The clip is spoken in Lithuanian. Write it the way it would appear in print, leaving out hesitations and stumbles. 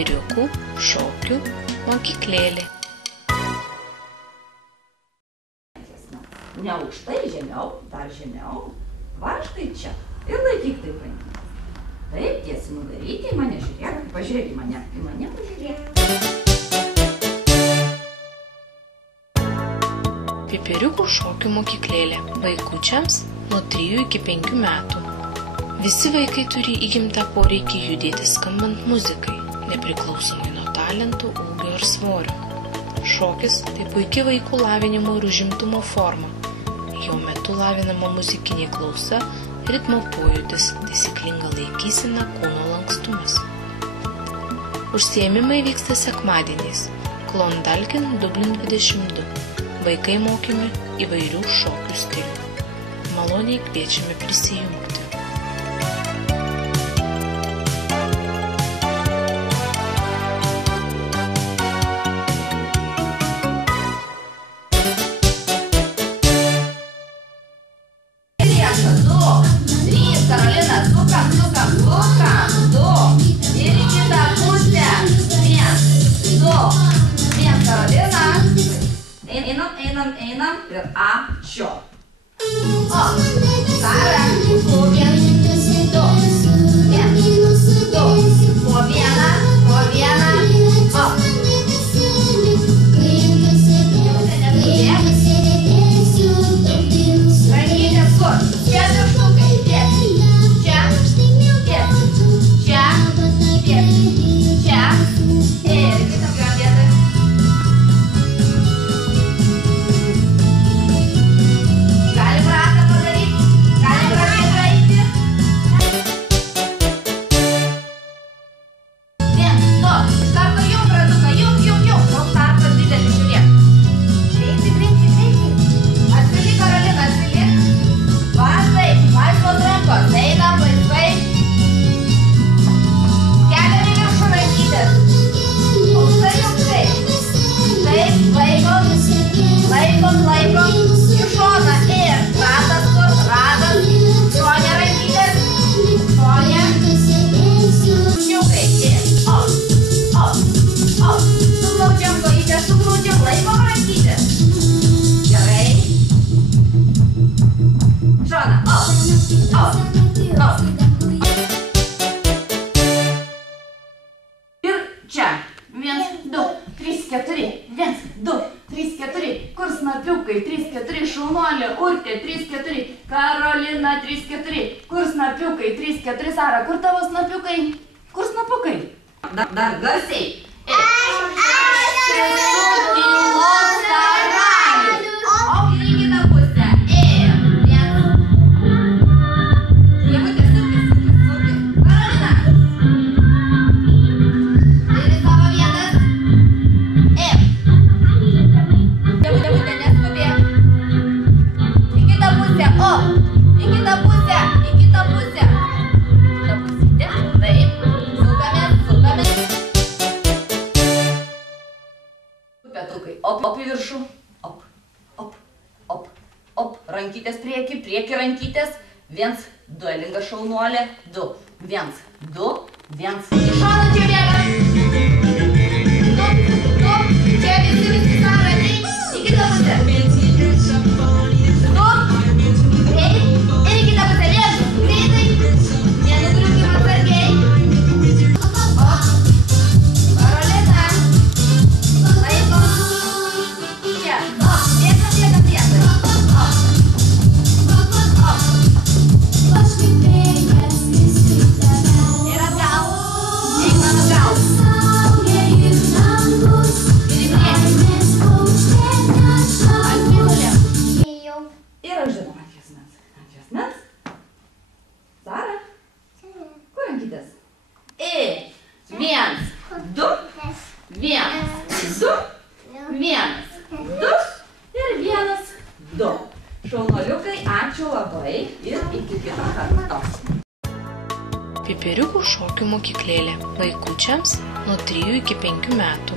Pipiriukų šokių mokyklėlė. Ne aukštai, žemiau, dar žemiau. Va štai čia. Ir laikyk taip rankinės. Taip, tiesi nugaryti į mane, žiūrėk. Pažiūrėk į mane. Į mane pažiūrėk. Pipiriukų šokių mokyklėlė. Vaikučiams nuo 3 iki 5 metų. Visi vaikai turi įgimtą poreikį judėti skambant muzikai, nepriklausomai nuo talentų, ūgio ir svorio. Šokis tai puikia vaikų lavinimo ir užimtumo forma. Jo metu lavinama muzikinė klausa, ritmo pojūtis, taisyklinga laikysena, kūno lankstumas. Užsiėmimai vyksta sekmadieniais. Klondalkin, Dublin 22. Vaikai mokymi įvairių šokių stilių. Maloniai kviečiame prisijungti. Einam ir ačiū. O, Sara, po vienas, du. Vienas, du. Po vieną, o. Rankytės kur? Čia viršukai, tiesi. Čia, tiesi. Čia, tiesi. Čia. Ir kitam vietoj. Karolina, 3-4. Kur snapiukai? 3-4. Sara, kur tavo snapiukai? Kur snapukai? Dar garsiai. Op į viršų, op, rankytės prieki rankytės, 1, 2, linga šaunuolė, 2, 1, 2, 1, į šoną čia bėga, 2, čia visi Sara, į kitą pusę, 2, greit, ir į kitą pusę, lėžu, greitai, nenugriūkim atsargiai, Karolina, laiko. Šaunuoliukai, ačiū labai ir iki kito karto. Pipiriukų šokių mokyklėlė. Vaikučiams nuo 3 iki 5 metų.